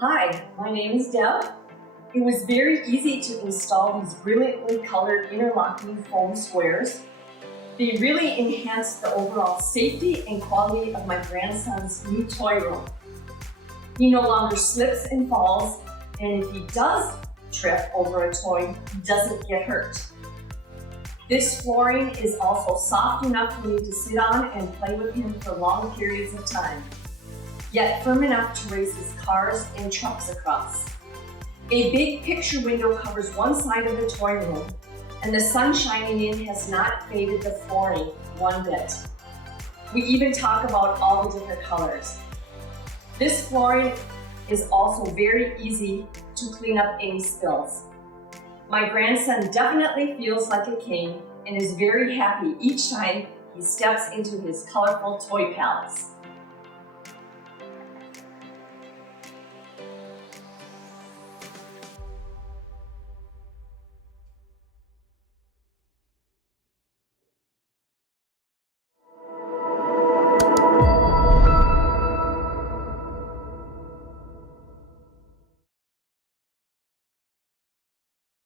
Hi, my name is Deb. It was very easy to install these brilliantly colored interlocking foam squares. They really enhanced the overall safety and quality of my grandson's new toy room. He no longer slips and falls, and if he does trip over a toy, he doesn't get hurt. This flooring is also soft enough for me to sit on and play with him for long periods of time, yet firm enough to raise his cars and trucks across. A big picture window covers one side of the toy room, and the sun shining in has not faded the flooring one bit. We even talk about all the different colors. This flooring is also very easy to clean up any spills. My grandson definitely feels like a king and is very happy each time he steps into his colorful toy palace.